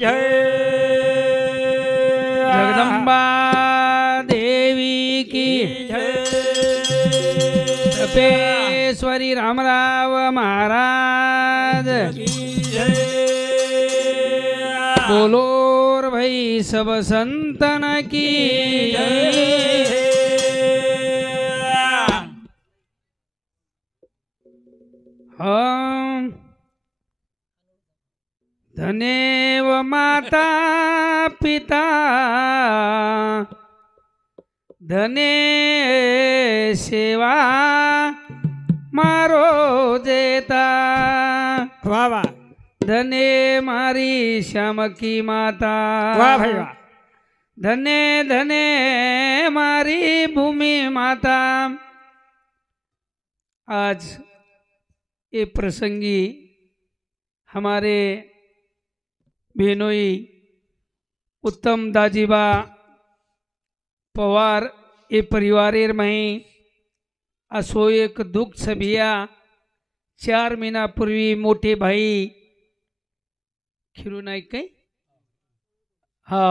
जय जगदंबा देवी की जय तपेश्वरी रामराव महाराज बोलो रे भाई सब संतन की हम धन्यव माता पिता धन्य सेवा मारो जेता वाह वाह धन्य मारी श्याम की माता वाह भाई वाह धन्य धन्य मारी भूमि माता। आज ये प्रसंगी हमारे बेनोई उत्तम दाजीबा पवार ये परिवारेर में असो एक दुःख सभिया 4 महिन्यापूर्वी मोठे भाई खिरू नाईक काय हा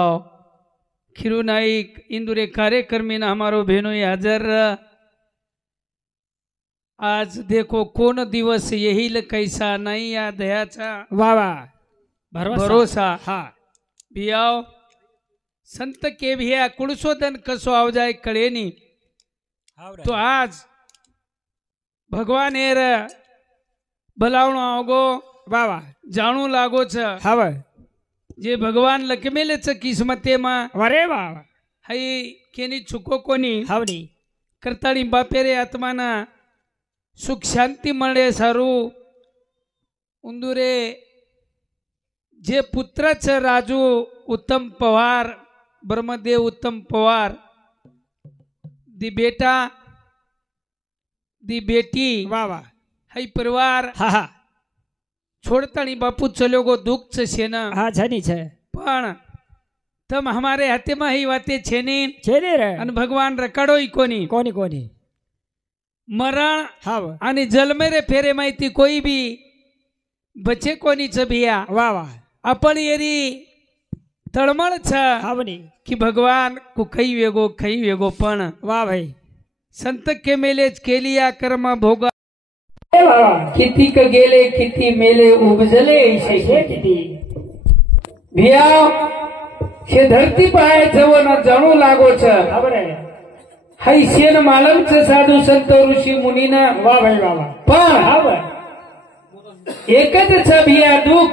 खिरू नाईक इंदुरे कार्यक्रमी ना हमारो बेनोई हाजर। आज देखो कौन दिवस यही कैसा नहीं या दयाचा वाह वाह भरोसा हाँ भियाओ संत के भिया कुड़सो दिन कसो आव जाए कड़े नहीं। तो आज भगवान एर भलावणो आवगो वाह वाह जाणू लागो छ हाँ जे भगवान लकमेले छ किस्मते मा अरे वाह वाह हई केनी चुको कोनी हावनी करताळी बापेरे आत्माना सुख शांती मळे सारू उंदुरे जे पुत्र छ राजू उत्तम पवार ब्रह्मदेव उत्तम पवार दी बेटा दी बेटी वाह वाह हई परिवार हाँ हाँ छोड़ताणी बापू चलो गो दुख छ सेना हाँ छनी छे पण तम हमारे हाथे में ही वाते छेनी छेने रे अन भगवान रकाडो ही कोनी कोनी कोनी मरण हाँ आणि जलमेरे फेरे माहिती कोई भी बचे कोनी छ भिया वाह वाह आपण येरी तळमळ छ हावनी कि भगवान को खई वेगो पण वाह भाई संत के मेलेच केलिया कर्म भोगा वाह वाह किती क गेले किती मेले उपजले ऐसे किती भिया हे धरती पाय जवन जाणू लागो छ खबर है हई शेन मालम छ साधू संत ऋषी मुनीना वाह भाई वाह वाह पण हाँ भाई एकच छ भिया दुख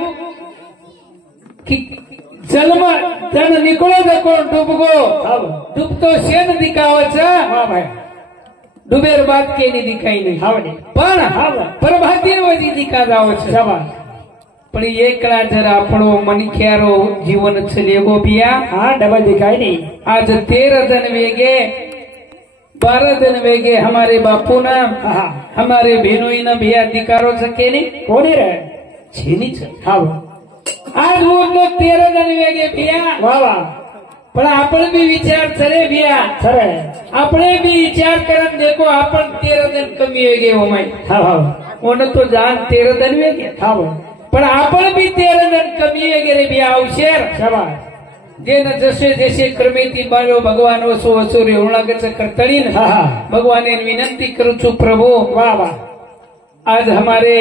कि जन्म तन निकळो नको डुबगो हाँ डुबतो शेन दिखावच वाह भाई डुबेर बात केनी दिखाई नहीं हावनी पण हाँ भाई प्रभाती वजी दिखा जाव छ शाबाश पण एकला जर आपणो मनख्यारो जीवन चलेगो बिया हाँ डबल दिखाई नहीं आज 13 दिन वेगे 12 दिन वेगे हमारे बापू ना हाँ हमारे बहनोई ना भिया दिकारो सके नहीं कोनी रे छेनी छ हाँ आज वो तो 13 दिन वेगे भिया वाह वाह पण आपण भी विचार करे भिया खरे આપણે भी विचार करन देखो आपण 13 दिन कमी वेगे हो माई हाँ हाँ ओन तो जान 13 दिन वेगे हाँ पण आपण भी 13 दिन कमी वेगे रे भिया अवशेर शाबाश जेन जसे जसे क्रमेती बाळो भगवान वसो वसो रे उणागच करतळीन हाँ हाँ भगवान ने विनंती करू छु प्रभु वाह वाह आज हमारे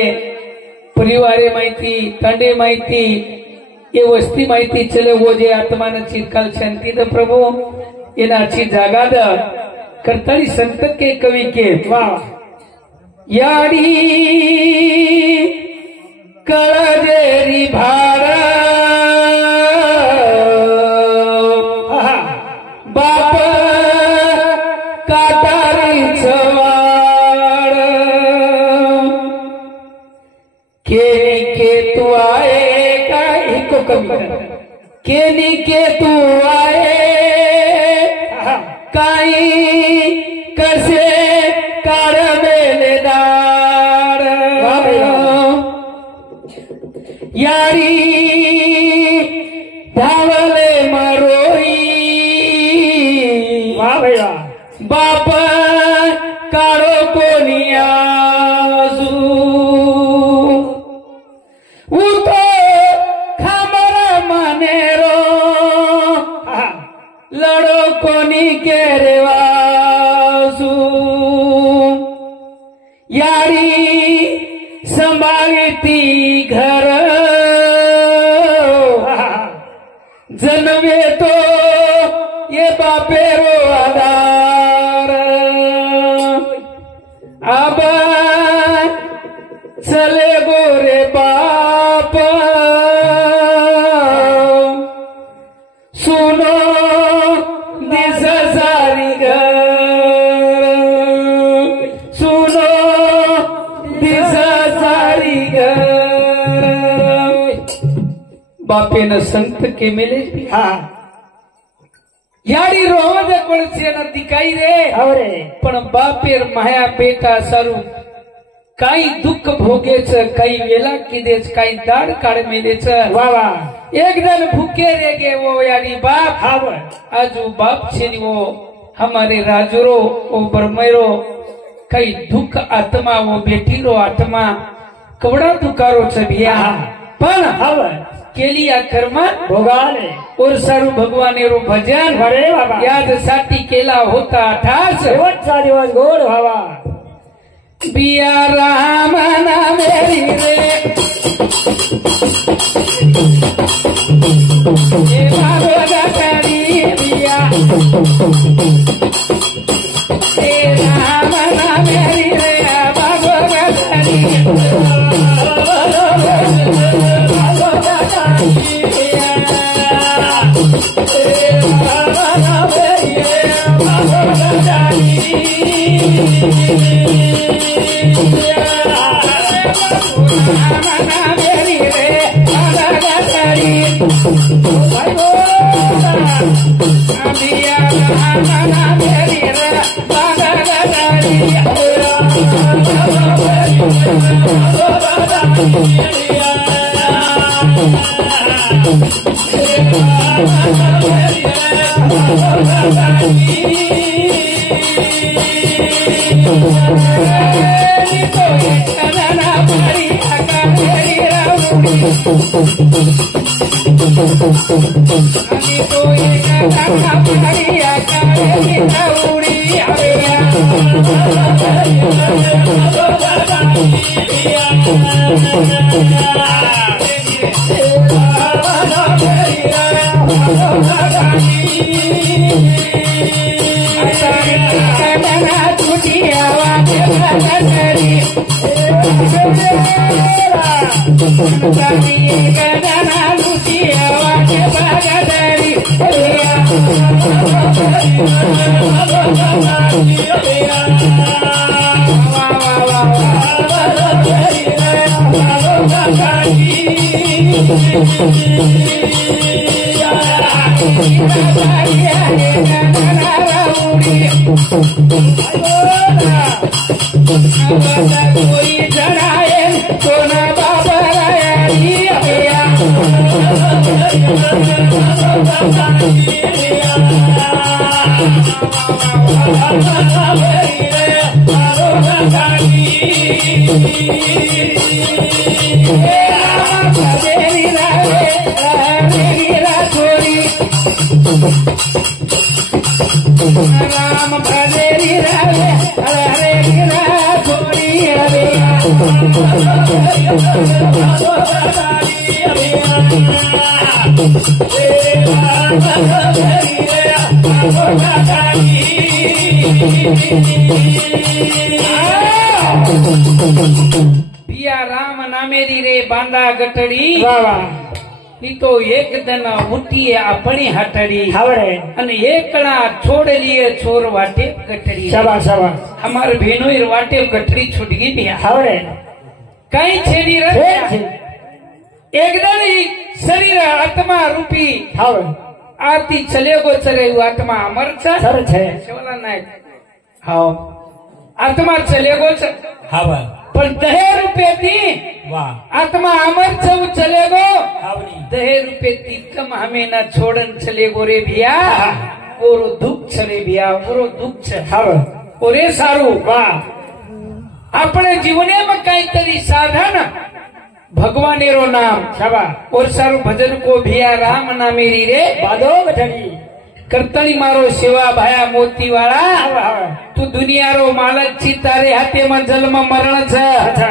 परिवारे माहिती तांडे माहिती ये वस्ती माहिती चले वो जे आत्मान चिरकाल शांती द प्रभु येनाची जागा द करताळी संत के कवी के वाह याडी कळजेरी भार बाप काटारी चवाड के तू आए का इको कमी केनी के तू आए काई कसे कार मेलेदार यारी धावले मरोई वाह भाई वाह बाप काढो कोणी आजू उतो खामरा माने बनवे तो ये बापेरो आधार अब चले गोरे बाप सुनो दिस सारी घर सुनो दिस सारी घर बापे न संत के मिले હા यारी रोज कोळसे न दिखाई रे આવરે पण बापेर माया बेटा सारू काही दुःख भोगेच काही वेला किदेच काही दाड काढ मेलेच વાહ વાહ एक दिन भूखे रह गए वो यारी बाप આવર आजू बाप छे वो हमारे राजुरो वो बरमेरो कई दुख आत्मा वो बेटी रो आत्मा कवड़ा दुकारो छबिया पण આવર केलिया कर्म ભોગાને और सारू भगवाने रो भजन અરે બાબા याद साटी केला होता 18 દિવસ દિવસ ગોળ હવા बिया राम ना मेरी रे ए भागवता करी बिया ए राम ना मेरी रे भागवता करी भागवता करी बिया ए राम ना मेरी रे भागवता पिया राम नामेरी रे बांधा गटड़ी વાહ વાહ ઈ તો એક દન ઉઠીએ આપણી હાટડી આવરે અને એકલા છોડ લીએ છોર વાટે ગટડી શાબાશ શાબાશ हमार बहनों वाटे गठड़ी छूट गई भैया આવરે कई छेड़ी છે છે एकदम ही शरीर आत्मा रूपी આવરે आरती चले गो चले आत्मा अमर સર છે शिवला नायक हाँ आत्मा चले गो આવર पण 10 रुपये ती વાહ आत्मा अमर छव चले गो આવરી 10 रुपये ती कम हमें ना छोड़न चले गो रे भैया ओरो दुख चले भैया ओरो दुख छ આવર ओरे सारू વાહ अपने जीवने में काहीतरी साधन भगवानेरो नाम શાબાશ और सारू भजन को भिया राम नामेरी रे બાંધો ગઠડી करतणी मारो सेवा भाया मोती वाला આવર આવર तू दुनिया रो मालक छी तारे हाथे में जन्म मरण छ અચ્છા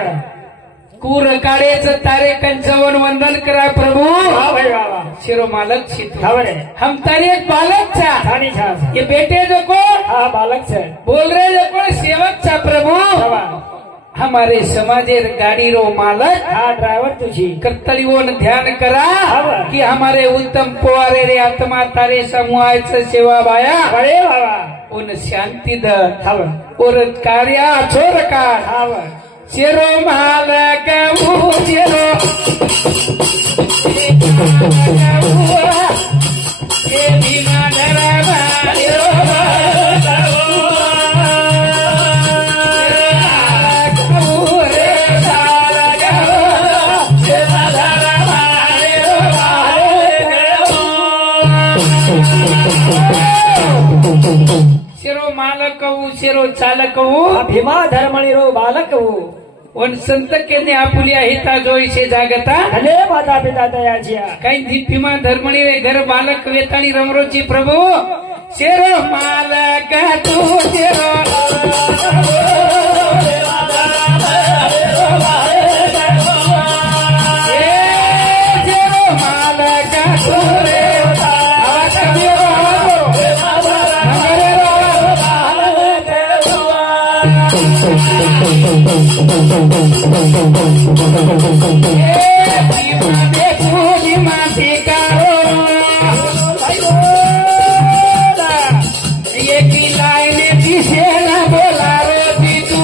कूर काढे छ तारे कंचवन वंदन करा प्रभु વાહ ભાઈ વાહ વાહ शेरो मालक छी तू खबर है हम तारी एक बालक छा थानी छा ये बेटे जो कोण हाँ बालक छे बोल रहे जो कोण सेवक छा प्रभु सवा हमारे समाजेर गाड़ी रो मालक हाँ ड्राइवर तू छी कर्तव्यों ने ध्यान करा हाँ। कि हमारे उत्तम पोवारे रे आत्मा तारे समूह से सेवा बाया बड़े बाबा उन शांति द खबर और कार्य छोड़ का खबर शेरो मालक वो शेरो ये भीमा धरा शेरो मालक शेरो चालक भीमा धर्मणी रो बालक वो उन संत के ने आपुलिया हिता जोई से जागता अने माता पिता दया जिया कई दीपिमा धर्मणी रे घर बालक वेताणी रमरो जी प्रभु शेरो मालक तू शेरो ये की लाइन जिसे न बोला रोती तू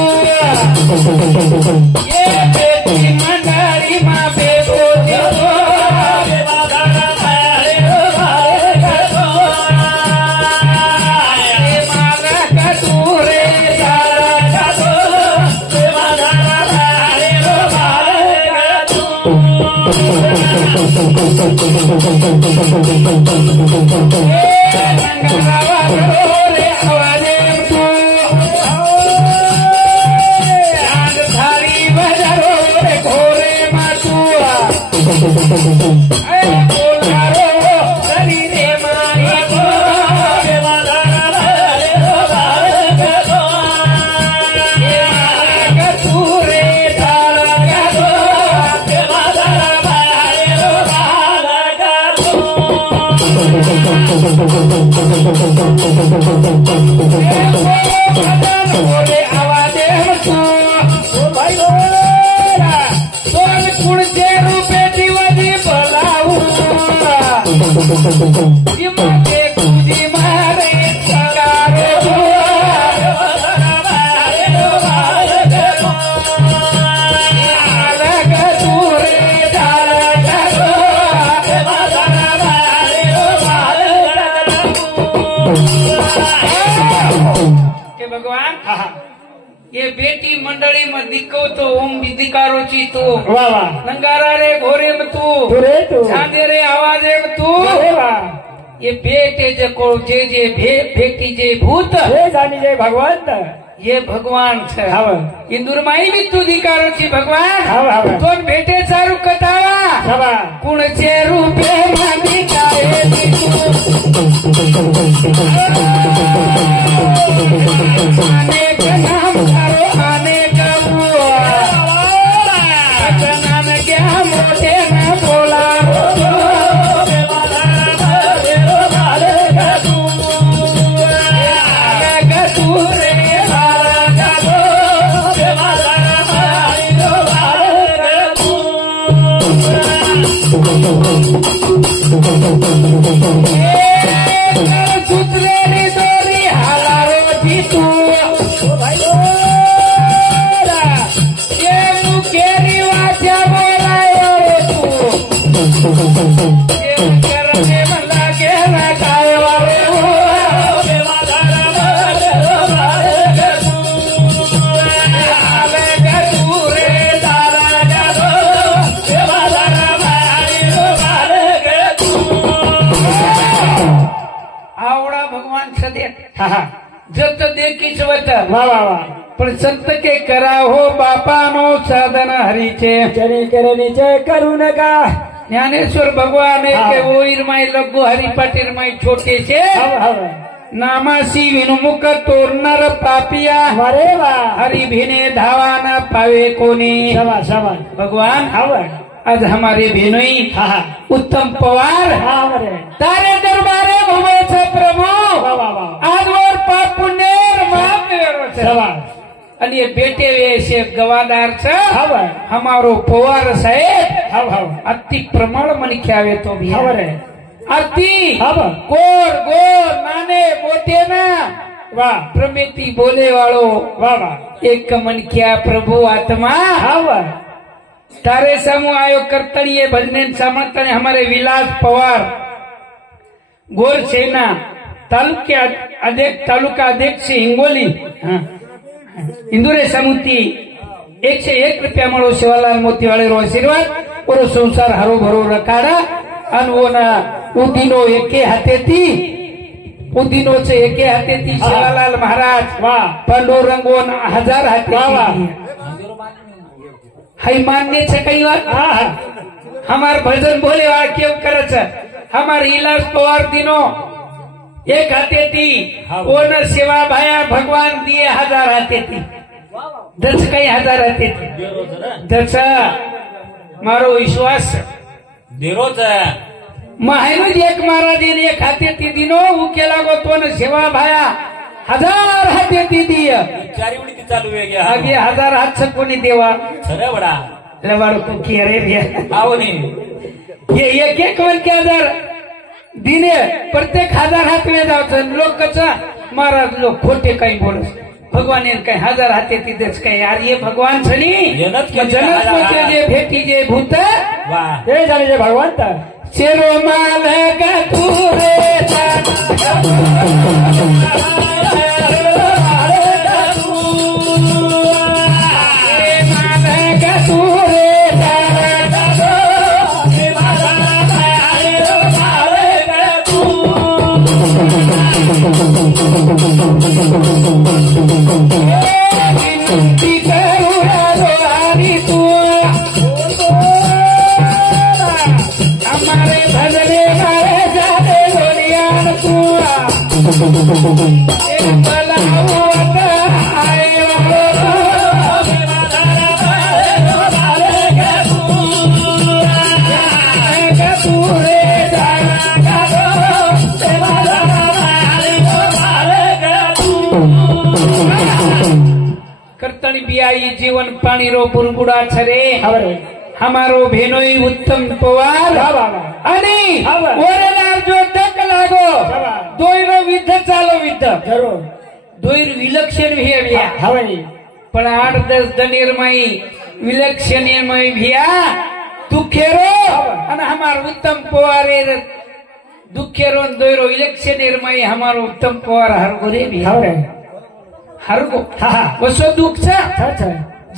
ये बेटी मंडारी माँ बेबो ये बेटी मंडली में दिक्को तो ओम भी दिकारो ची तू वाह वाह नंगारा रे घोरे में तू तुरे तू झांझे रे आवाजे में तू अरे वाह ये बेटे जको जे बेटी जे भूत हे जानी जय भगवंत ये भगवान छे हाँ इंदुरमाई भी तू दिकारो छी भगवान हाँ तोन बेटे सारू कतावा सवा कुण चे रूपे में दिखाए अनेक नाम करो अनेक नाम क्या मोटे न बोला सुतलेली दोरी हालारो जीतू ये मुखेरी वाच्या बोलायो रे तू ये करने मला गेला काय वारे आवड़ा भगवान सदे जत देखी चवत वाह वाह वाह पण संत के करा हो बापा नो साधन हरी छे जनी करे नीचे करू नका ज्ञानेश्वर भगवान के वो इरमाई लग्गो हरि पाटीर माई छोटे छे नामासी विनुमुख तोरणार पापिया अरे वाह हरि भिने धावा न पावे कोणी शाबाश शाबाश भगवान आज हमारे बहनोई हा हा उत्तम पवार हा बरे तारे दरबारे भूमेचे प्रभु वा वा वा आजवर पाप पुण्य माफ करो शाबाश અને એ બેટે છે ગવાદાર છે હા ભાઈ અમારો પવાર સાહેબ હા હા અતિ પ્રમાણ મને ખ્યાવે તો બી હા બરે અતિ હા ભાઈ કોર ગોર નાને મોટે ના વાહ પ્રમેતી બોલે વાળો વાહ વાહ એક મન ક્યા પ્રભુ આત્मा હા વાહ તારે સામુ આયો કરતણીએ ભજને સામંતને हमारे विलास पवार गोर सेना तालुका अध्यक्ष हिंगोली हाँ इंदुरे समिति 101 रुपया मळो शिवालाल मोतीवाळे रो आशीर्वाद और संसार हरो भरो रकाड़ा अनवोना उदिनो एके हाथेती उदिनो से एके हाथेती शिवालाल महाराज वाह पांडुरंगोन 1000 वाह वाह हाथेती हाई मान्य छे कई बात हा हा हमार भजन बोले वा केव करे छे हमार इलाज पवार दिनो एक हाथे थी ओन सेवा भाया भगवान दिए 1000 हाथे थी 10 कई 1000 हाथे थी 10 मारो विश्वास देरोच महाराज एक महाराज एक हाथे थी दिनो उ केला गो तो न सेवा भाया 1000 हाथे थी दिए चारी उडी ती चालू आहे गया आगे 1000 हाथ से कोनी देवा खरे बडा लवाड़ को किया रे भैया आओ नी ये एक वन के 1000 दिने प्रत्येक 1000 हाथ में जाओ लोग कसा महाराज लोग खोटे कहीं बोले भगवान ने कहीं 1000 हाथे थी देश कहीं यार ये भगवान छनी जनत के जनत को जे भेटी जे भूत वाह जय जाने जय भगवंत शेरो माल का तू रे हमारे भजने मारे जाते लोरियान तुआ करतणी बियाई जीवन पानी रो बुरबुड़ा छरे खबर हमारो भेनोई उत्तम पवार वाह वाह वाह आणि हा बा. ओरेलार जो तक लागो बा. दोयरो विद्ध चालो विद्ध जरूर दोयर विलक्षण भिया हा भाई पण 8-10 दनेरमाई विलक्षणमय भिया दुखेरो आणि हमार उत्तम पवारे दुखेरो दोयरो विलक्षणमय हमारो उत्तम पवार हरगोरे भिया खबर हरगो हा हा वसो दुख छ अच्छा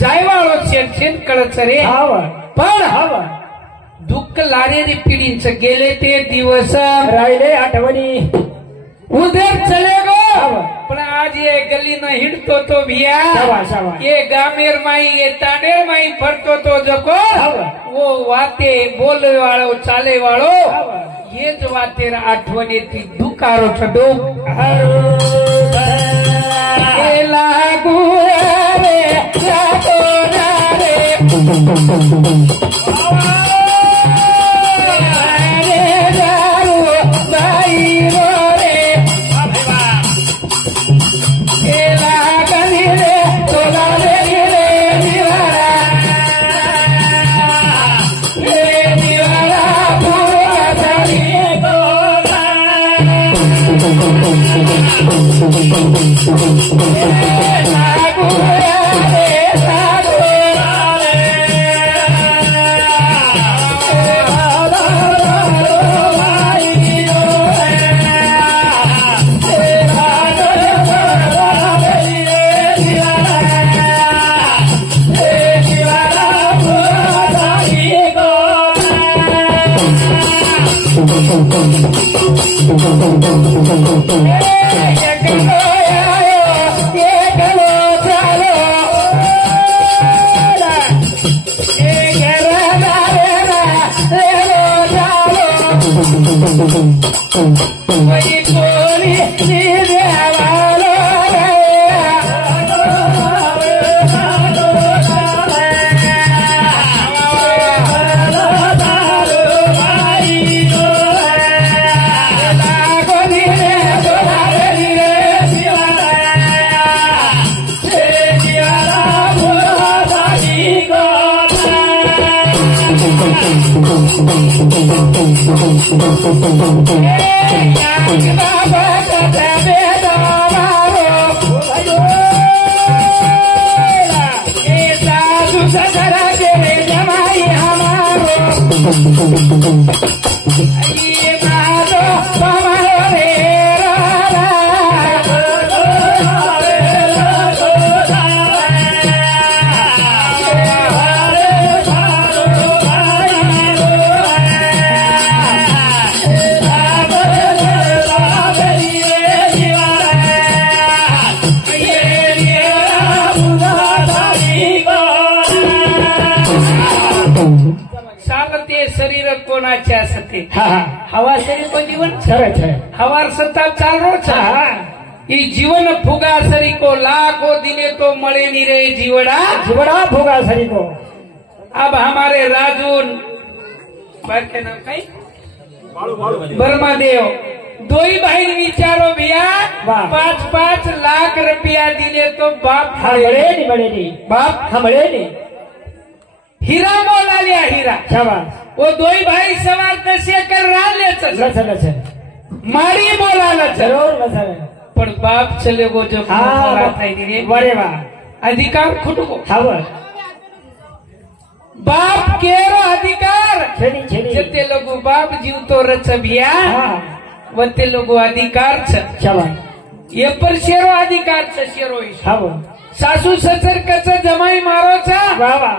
जायवाळो शेण कळच रे हा वाह पण हा वाह दुःख लारेरी पिढींच गेले ते दिवस राहिले आठवणी उधर चले गो हाँ। पण आज ये गली न हिडतो तो भिया शाबाश, शाबाश। ये गामेर माई ये तांडेर माई फरतो तो जको हाँ। वो वाते बोले वाळो चाले वाळो हाँ। ये ज वातेर आठवणीती दुकारो छडो ए लागू रे लागो रे सालते शरीर कोणाचे असते हा हा हवा शरीर को जीवन खरंच आहे हवार सत्ता चालो हा हा ई जीवन फुगा सरी को लाखो दिने तो मळे नी रे जीवड़ा जीवड़ा भोगा सरी को अब हमारे राजून बात के नाम कई ब्रह्मादेव दो ही भाई विचारो भैया वाह। 5-5 लाख रुपया दिले तो बाप हमळे नी बळे नी बाप हमळे नी हीरा मोला लिया हीरा शाबाश वो दो ही भाई सवार दसे कर राले लसन लसन मारी मोला लचल जरूर लसन पण बाप चले गो जो हा बरे वा अधिकार खुटको खावर बाप केरो अधिकार छेडी छेडी जते लोगो बाप जीवतो रचबिया हा व ते लोगो अधिकार छ शाबाश ये पर शेरो अधिकार छ शेरो ईश खावर सासू ससर कच जमाई मारो छ वा वा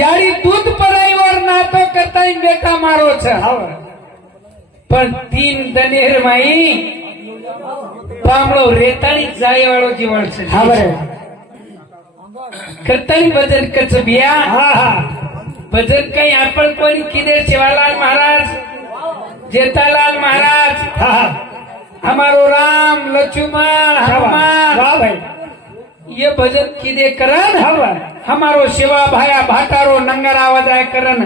यारी दूध पराईवर नातो करता बेटा मारो छ खावर पण 3 दनेर माई पामड़ो रेतानी जाय वाळो जीवण छ खावर करतानी भजन कच बिया हा हा भजन काही आपण कोणी किदे शिवालाल महाराज जेतालाल महाराज हा हा हमारो राम लक्ष्मण हनुमान वाह भाई ये भजन किदे करन खावर हमारो शिवा भाया भाटारो नंगरा वजाय करन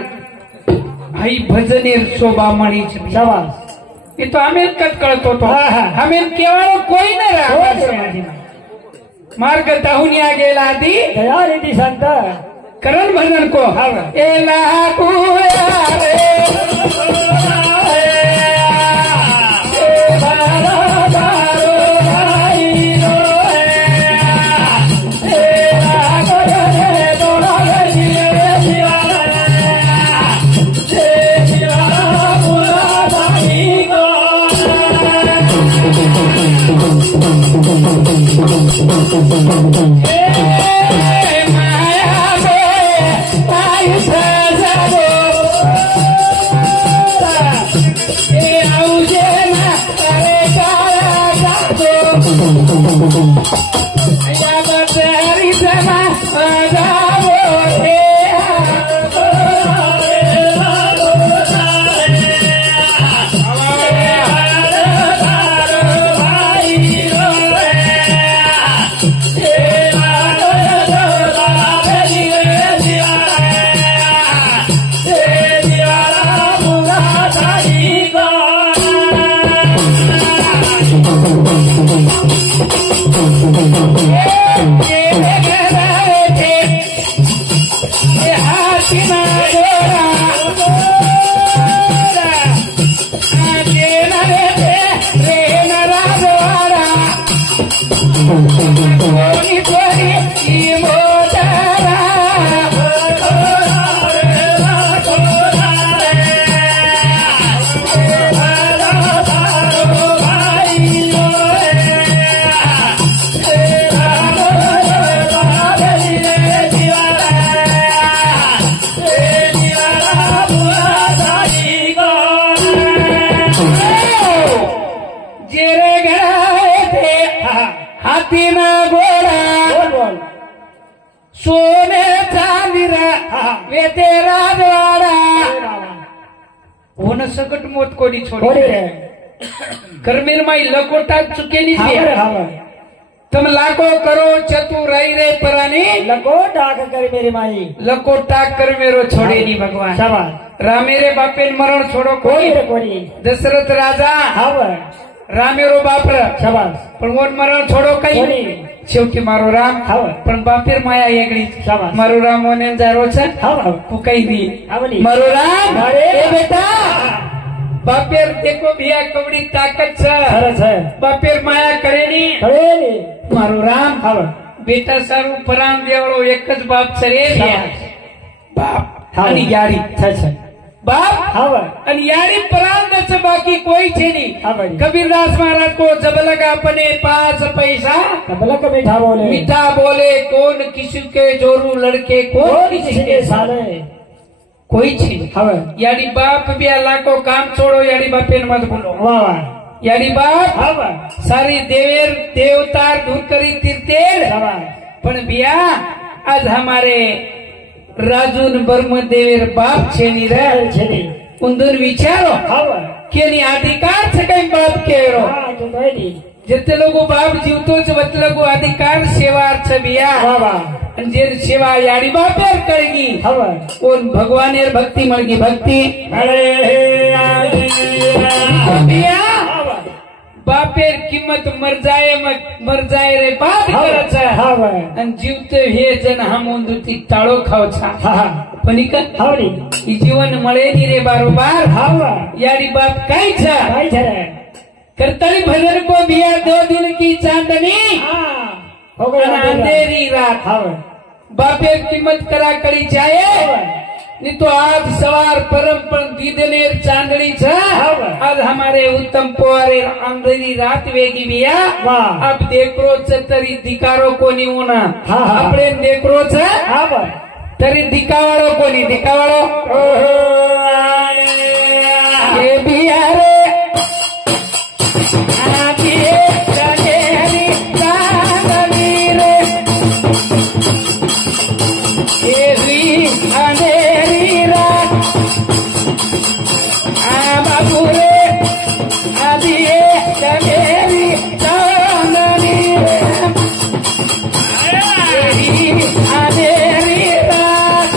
हई भजनेर शोभा मणी छ शाबाश ये तो हमें कत कळतो तो हा, हा. हमें केवळ कोई न कोई रहा नाही. मार्ग दाहुनिया गेला आधी दया रीती संत करण भजन को खावर एला कुया रे सोने चांदीरा वे तेरा द्वारा होणं सकट मोत कोणी कोणी छोडी रे कर्मेर माई लकोटा चुकेली खावर खावर तुम लाखो करो चतुराई रे परानी लगो डाक कर मेरी माई लकोटा कर मेरो छोड़े नी भगवान शाबाश रामेरे बापेन मरण छोड़ो कोणी कोई रे कोणी दशरथ राजा खावर रामेरो बापर शाबाश पण वोट मरण छोड़ो काही कोणी शेवटी मारो राम खावर पण बापेर माया वेगळी शाबाश मारो राम मोने जारो छ खावर तू काही बी आवली मारो राम अरे. ए बेटा बापेर देखो भैया कवड़ी ताकत छ સરસ છે बापेर माया करेनी કળેલી मारू राम હવે बेटा सारू पराम देवड़ो एक ज बाप छ रे भैया बाप आणि यारी છે છે बाप હવે आणि यारी पराम न छ बाकी कोई छे नहीं હવે कबीरदास महाराज को जब लगा अपने पास पैसा તબલક મીઠા બોલે मीठा बोले कौन किसी के जोरू लड़के कौन કોણ किसी કિસી के કે સાલે कोई छे હવે यारी बाप भी अल्लाह को काम छोड़ो यारी बाप मत बोलो વાહ વાહ यारी बाप હવે सारी देवेर देवतार दूर करी तीर्थेर શાબાશ पण बिया आज हमारे राजून बर्म देवेर बाप छे नी रे છે ની उंदर विचारो હવે के नी अधिकार छे कई बाप केरो હા તો કઈ जिते लोगो बाप जीवतो छे बत लोगो अधिकार सेवा छे बिया વાહ वाह अन जे सेवा यारी बापेर करेगी હવે और भगवानेर भक्ति मळगी भक्ति અરે तो बिया હવે बापेर किंमत मर जाए रे बाप करे छे હવે आणि जीवते हे जन हम उंदुती टाळो खाव छा હા હા पण का હવે ई जीवन मळे नी रे बारोबार હવે यारी बाप काई छा કઈ છે રે करतली भजन को बिया 2 दिन की चांदनी હા हो गया અને अंधेरी रात હવે बापेर किंमत करा करी जाए नहीं तो आज सवार परम पण दीदनेर चांदनी छा आज हमारे उत्तम पोरे अंधेरी रात वेगी बिया वाह अब देखरो तरी दिकारो कोनी होना हाँ, हाँ. આપણે देखरो छे હવે तरी दिकावाळो कोनी दिकावाळो ए बिया रे आजी रनेरी चांदनी रे एरी अंधेरी रात आ बाबू रे आजी रनेरी चांदनी रे एरी अंधेरी रात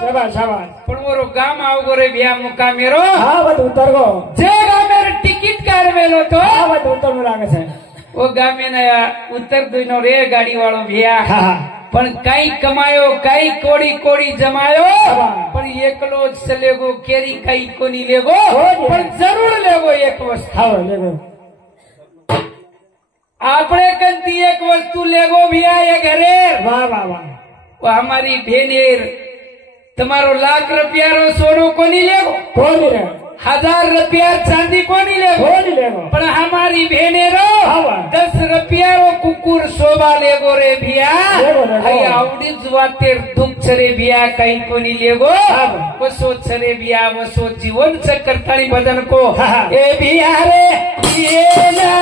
શાબાશ શાબાશ પણ મોરો ગામ આવગો રે ભ્યા મુકામેરો હા બધું ઉતરગો જે ગામેર ટિકિટ કાઢવેલો તો હા બધું ઉતરવું લાગે છે ओ गामे ना उत्तर दुनो रे गाड़ी वालो भैया હા હા पण कई कमायो कई कोड़ी कोड़ी जमायो हाँ। पण एकलो ज चलेगो केरी कई कोनी लेगो हो जी। पण जरूर लेगो एक वस्तु હા લેગો आपने कंती एक वस्तु लेगो भैया ये घरे વાહ વાહ वाह वो हमारी भेनेर तुम्हारो लाख रुपया रो सोनो कोनी लेगो કોની રે 1000 रुपया चांदी कोनी लेगो કોની લેગો पण हमारी भेनेरो हाँ। 10 रुपया रो कुकुर शोभा लेगो रे भैया लेगो, लेगो। आई आवडी जुवातेर दुख छरे भैया कहीं कोनी लेगो हाँ। वो सोच छरे भैया वो सोच जीवन से करतानी बदन को हाँ। ए भैया रे ये ना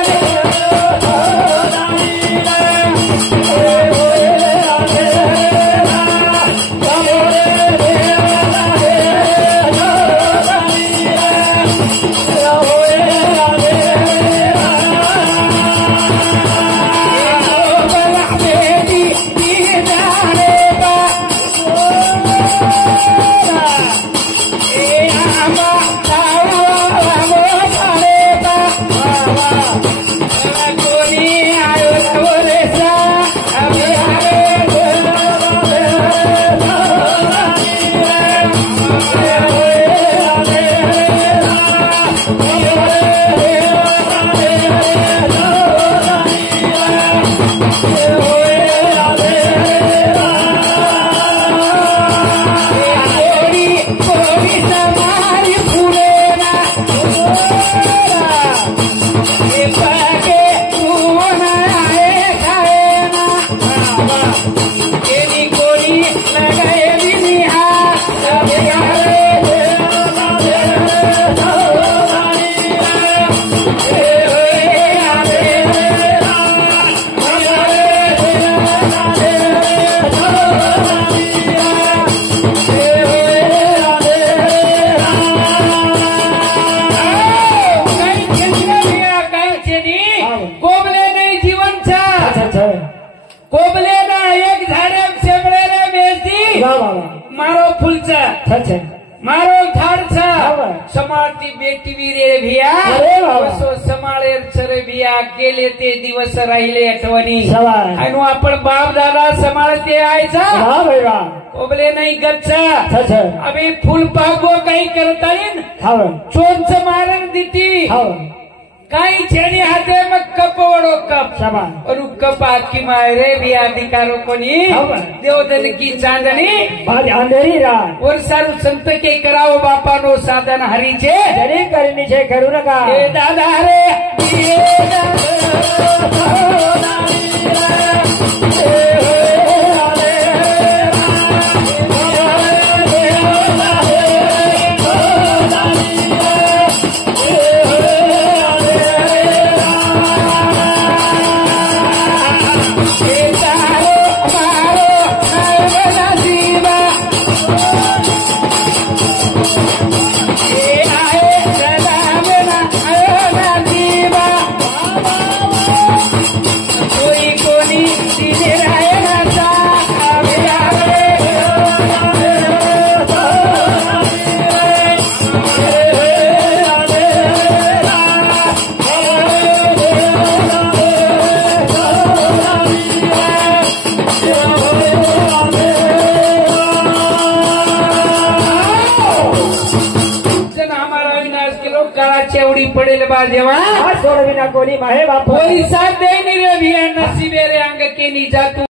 मारो फुलचा मारो झाडचा समाळती बेटी वीरे भिया सो समाळे चरे भिया गेले ते दिवस राहिले आठवणी आणि आपण बाप दादा समाळते आयचा कोबले नाही गच्चा अबे फुल पागो काही करता येईल चोंच मारण देती काही छेड़ी हाथे में कप वड़ो कप और कप आखी मारे भी अधिकारों को नहीं देवदन की चांदनी अंधेरी रात और सारू संत के कराओ बापा नो साधन हरी छे जरी करनी छे करू नका ए दादा रे चेवड़ी पड़ेल बा जेवा सोड़ बिना कोनी माहे बाप कोई साथ दे नहीं रे भिया नसीबे रे अंग के नी जातू